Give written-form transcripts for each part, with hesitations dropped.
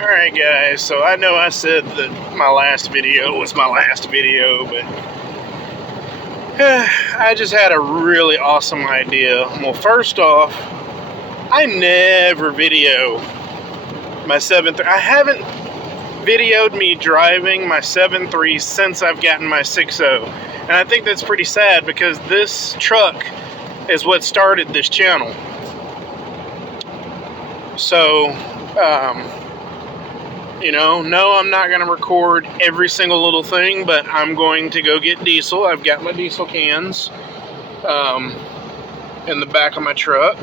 Alright guys, so I know I said that my last video was my last video, but I just had a really awesome idea. Well, first off, I never video my 7.3. I haven't videoed me driving my 7.3 since I've gotten my 6.0. And I think that's pretty sad because this truck is what started this channel. So, you know, no, I'm not going to record every single little thing, but I'm going to go get diesel. I've got my diesel cans in the back of my truck.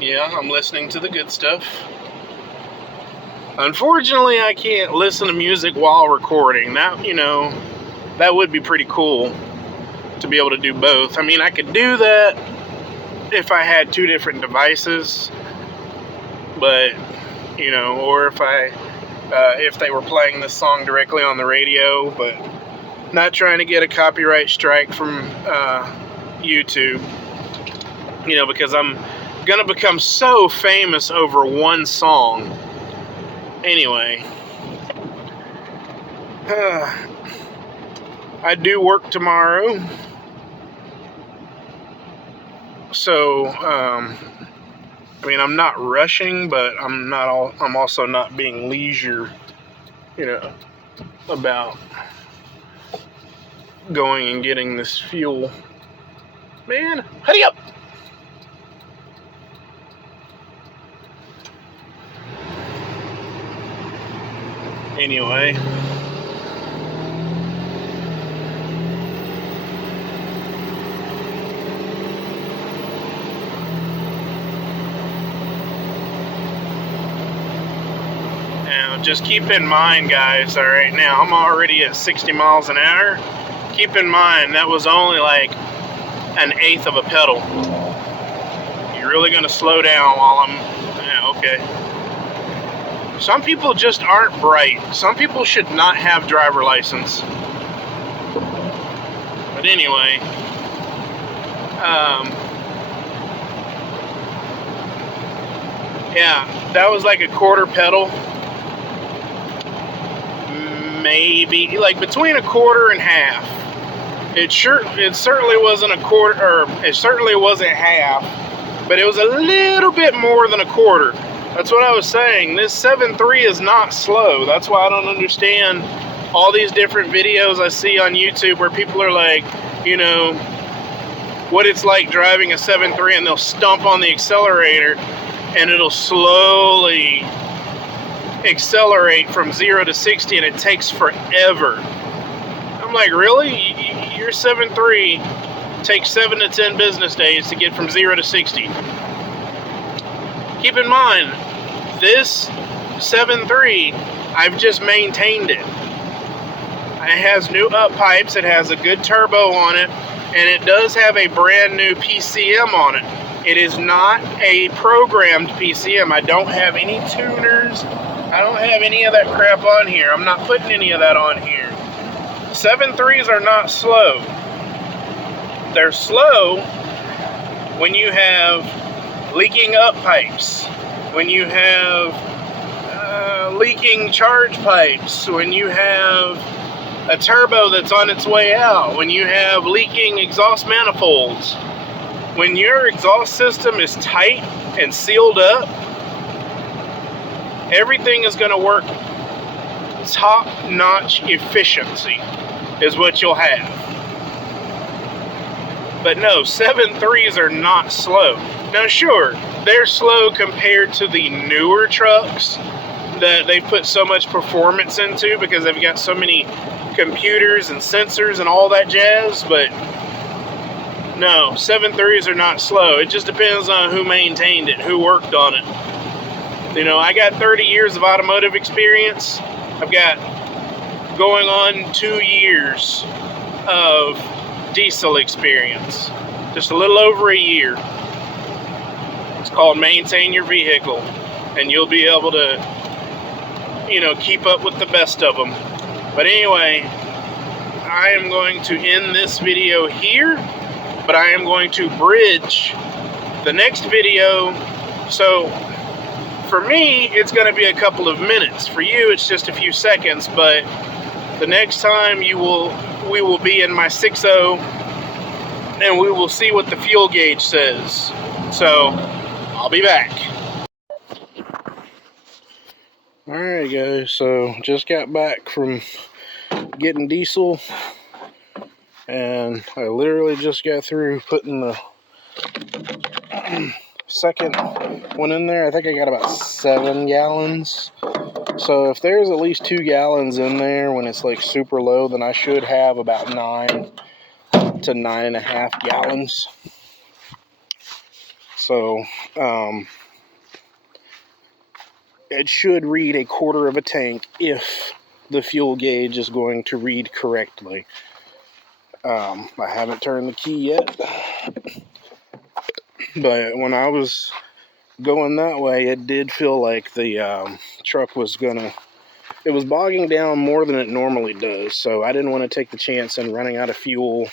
Yeah, I'm listening to the good stuff. Unfortunately, I can't listen to music while recording. That, you know, that would be pretty cool to be able to do both. I mean, I could do that if I had two different devices, but, you know, or if they were playing this song directly on the radio, but not trying to get a copyright strike from YouTube, you know, because I'm gonna become so famous over one song. Anyway, I do work tomorrow, so I mean, I'm not rushing, but I'm also not being leisure, you know, about going and getting this fuel. Man, hurry up! Anyway, now just keep in mind, guys, all right, now I'm already at 60 miles an hour. Keep in mind that was only like 1/8 of a pedal. You're really going to slow down while I'm, yeah, okay. Some people just aren't bright. Some people should not have driver license. But anyway, yeah, that was like a quarter pedal. Maybe like between a quarter and half. It certainly wasn't a quarter, or it certainly wasn't half, but it was a little bit more than a quarter. That's what I was saying. This 7.3 is not slow. That's why I don't understand all these different videos I see on YouTube where people are like, you know, what it's like driving a 7.3, and they'll stomp on the accelerator and it'll slowly accelerate from 0 to 60 and it takes forever. I'm like, really? Your 7.3 takes 7 to 10 business days to get from 0 to 60. Keep in mind, this 7.3, I've just maintained it. It has new up pipes, it has a good turbo on it, and it does have a brand new PCM on it. It is not a programmed PCM. I don't have any tuners. I don't have any of that crap on here. I'm not putting any of that on here. 7.3s are not slow. They're slow when you have leaking up pipes, when you have leaking charge pipes, when you have a turbo that's on its way out, when you have leaking exhaust manifolds. When your exhaust system is tight and sealed up, everything is going to work top-notch efficiency is what you'll have. But no, 7.3s are not slow. Now sure, they're slow compared to the newer trucks that they put so much performance into because they've got so many computers and sensors and all that jazz, but no, 7.3s are not slow. It just depends on who maintained it, who worked on it. You know, I got 30 years of automotive experience. I've got going on 2 years of diesel experience. Just a little over a year. It's called Maintain Your Vehicle, and you'll be able to, keep up with the best of them. But anyway, I am going to end this video here, but I am going to bridge the next video. So for me, it's going to be a couple of minutes. For you, it's just a few seconds, but the next time we will be in my 6.0, and we will see what the fuel gauge says. So I'll be back. Alright guys, so just got back from getting diesel, and I literally just got through putting the second one in there. I think I got about 7 gallons. So if there's at least 2 gallons in there when it's like super low, then I should have about 9 to 9.5 gallons. So it should read 1/4 of a tank if the fuel gauge is going to read correctly. I haven't turned the key yet, but when I was going that way, it did feel like the truck was it was bogging down more than it normally does. So I didn't want to take the chance in running out of fuel,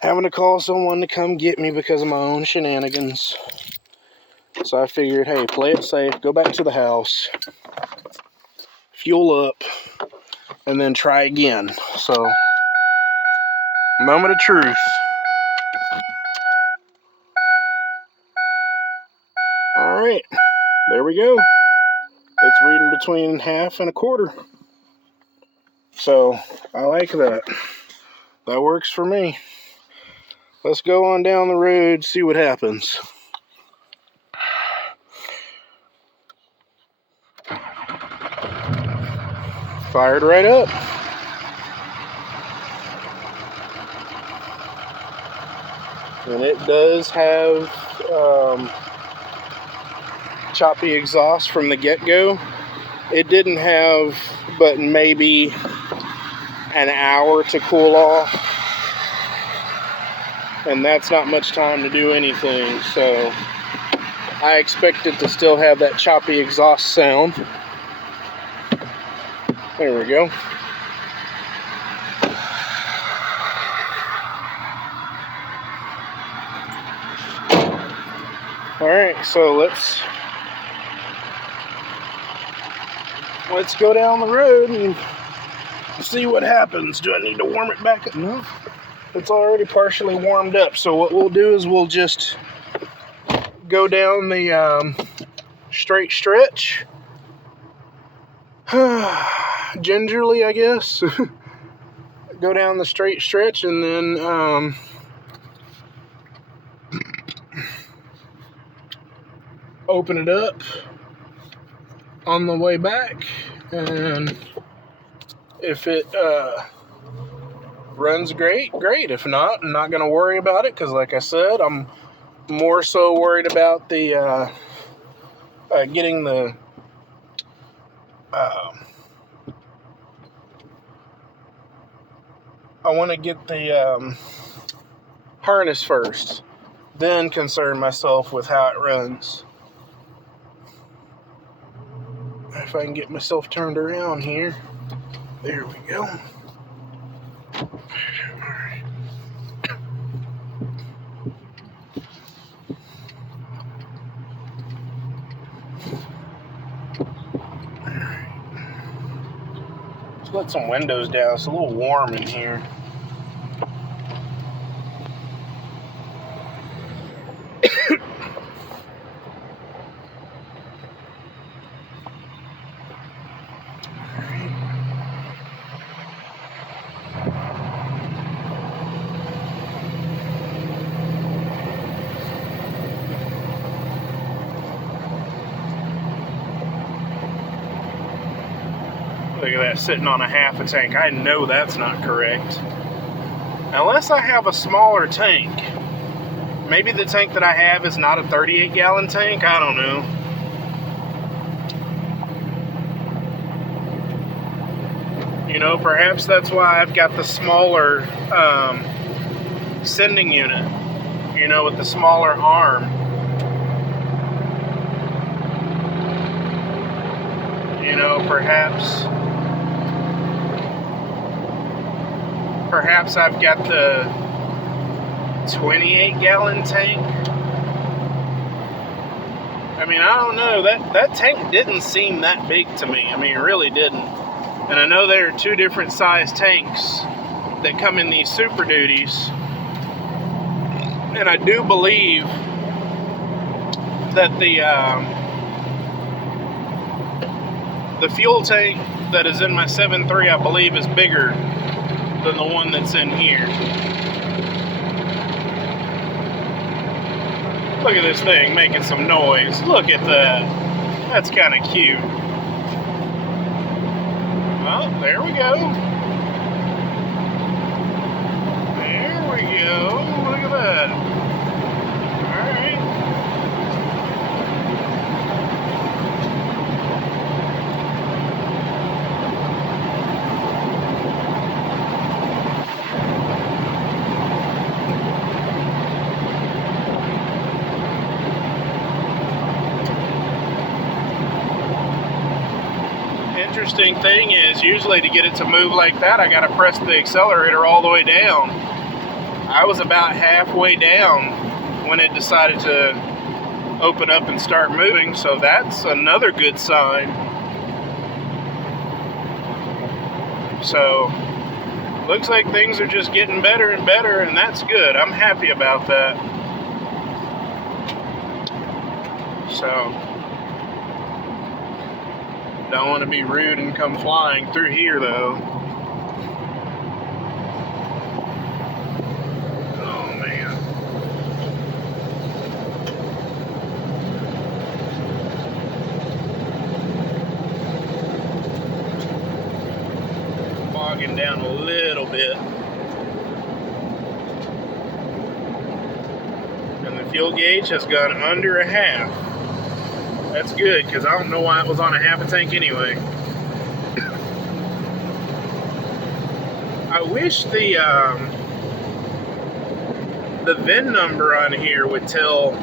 having to call someone to come get me because of my own shenanigans. So I figured, hey, play it safe, go back to the house, fuel up, and then try again. So, moment of truth. Alright, there we go. It's reading between 1/2 and 1/4. So, I like that. That works for me. Let's go on down the road, see what happens. Fired right up. And it does have choppy exhaust from the get-go. It didn't have but maybe an hour to cool off, and that's not much time to do anything, so I expect it to still have that choppy exhaust sound. There we go. Alright, so let's go down the road and see what happens. Do I need to warm it back up? No, it's already partially warmed up. So what we'll do is we'll just go down the straight stretch. Gingerly, I guess. Go down the straight stretch and then open it up on the way back, and if it runs great. If not, I'm not going to worry about it, because like I said, I'm more so worried about the getting the I want to get the harness first, then concern myself with how it runs. If I can get myself turned around here. There we go. Alright. Let's let some windows down. It's a little warm in here. Look at that, sitting on a half a tank. I know that's not correct. Unless I have a smaller tank. Maybe the tank that I have is not a 38-gallon tank. I don't know. know, perhaps that's why I've got the smaller sending unit, you know, with the smaller arm. You know, perhaps I've got the 28-gallon tank. I mean, I don't know. That tank didn't seem that big to me. I mean, it really didn't. And I know there are two different size tanks that come in these Super Duties. And I do believe that the fuel tank that is in my 7.3, I believe, is bigger than the one that's in here. Look at this thing making some noise. Look at that. That's kind of cute. Well, there we go. There we go. Look at that. Alright. Interesting thing is, usually to get it to move like that, I gotta press the accelerator all the way down. I was about halfway down when it decided to open up and start moving, so that's another good sign. So, looks like things are just getting better and better, and that's good. I'm happy about that. So, don't want to be rude and come flying through here, though. Oh, man. Bogging down a little bit. And the fuel gauge has gone under a half. That's good, because I don't know why it was on a half a tank anyway. I wish the VIN number on here would tell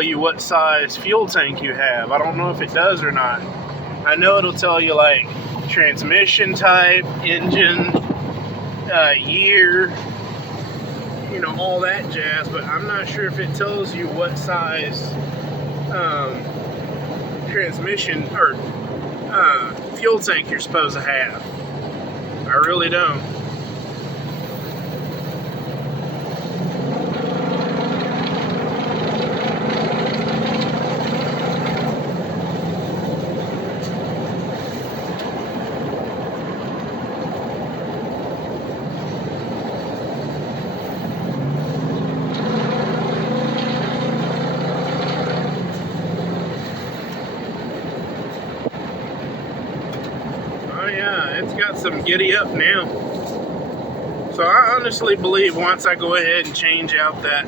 you what size fuel tank you have. I don't know if it does or not. I know it'll tell you like transmission type, engine, year, you know, all that jazz, but I'm not sure if it tells you what size transmission or fuel tank you're supposed to have. I really don't. It's got some giddy up now. So I honestly believe once I go ahead and change out that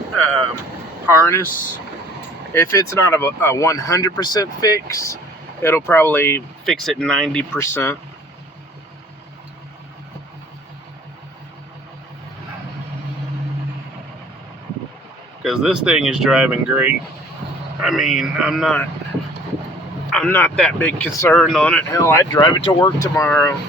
harness, if it's not a 100% fix, it'll probably fix it 90%. Because this thing is driving great. I mean, I'm not that big concerned on it. Hell, I'd drive it to work tomorrow.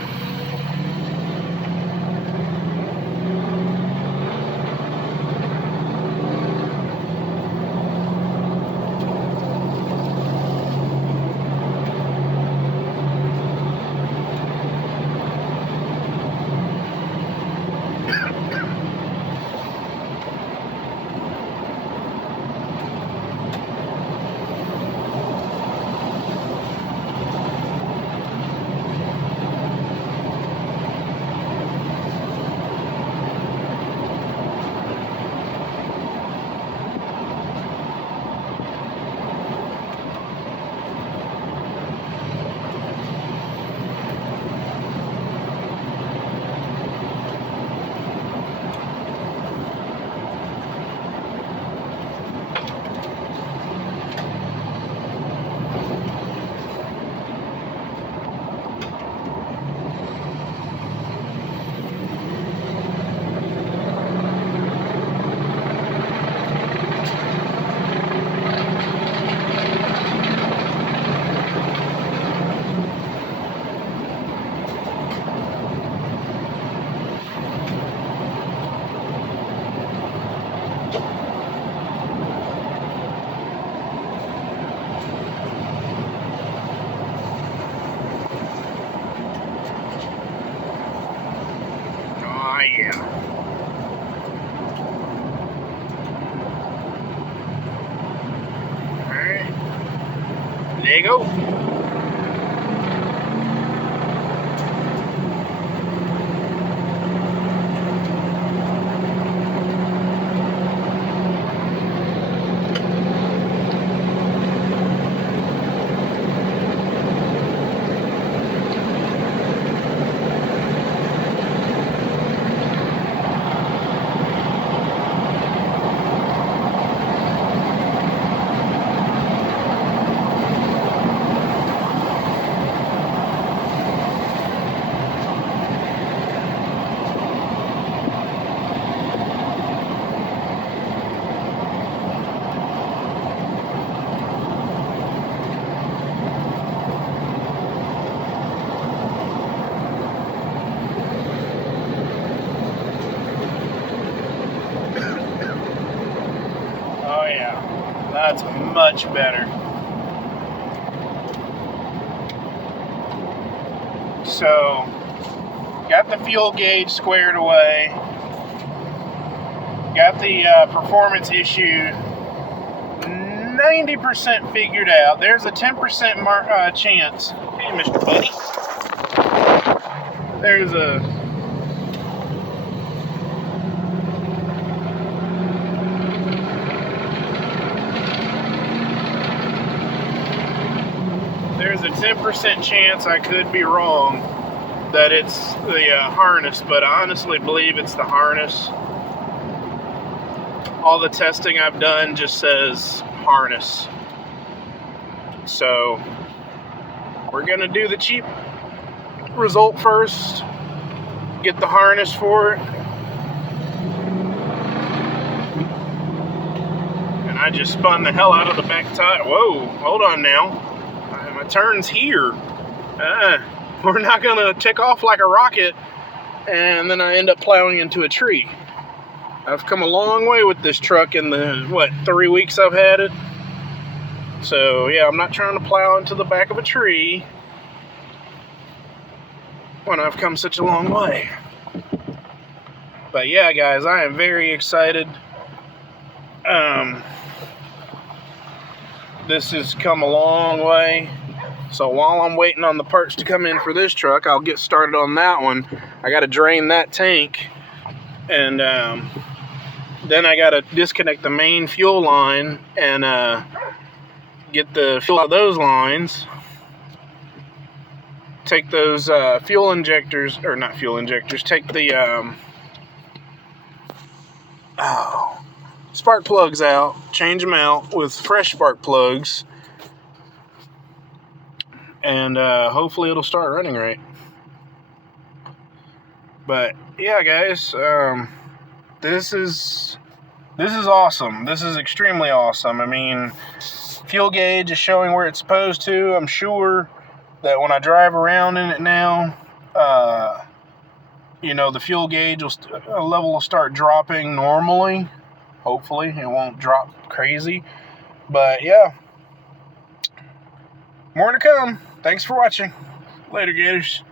yeah. Alright. There you go. Oh yeah, that's much better. So, got the fuel gauge squared away. Got the performance issue 90% figured out. There's a 10% chance. Hey, Mr. Buddy. There's a 10% chance I could be wrong that it's the harness, but I honestly believe it's the harness. All the testing I've done just says harness. So we're gonna do the cheap result first, get the harness for it. And I just spun the hell out of the back tire. Whoa, hold on now. My turn's here. We're not gonna take off like a rocket and then I end up plowing into a tree. I've come a long way with this truck in the, 3 weeks I've had it. So, yeah, I'm not trying to plow into the back of a tree when I've come such a long way. But, yeah, guys, I am very excited. This has come a long way. So, while I'm waiting on the parts to come in for this truck, I'll get started on that one. I got to drain that tank. And, then I gotta disconnect the main fuel line and get the fuel out of those lines. Take those fuel injectors, or not fuel injectors, take the spark plugs out, change them out with fresh spark plugs, and hopefully it'll start running right. But yeah, guys, this is awesome. This is extremely awesome. I mean, fuel gauge is showing where it's supposed to. I'm sure that when I drive around in it now, the fuel gauge level will start dropping normally. Hopefully, it won't drop crazy. But yeah, more to come. Thanks for watching. Later, Gators.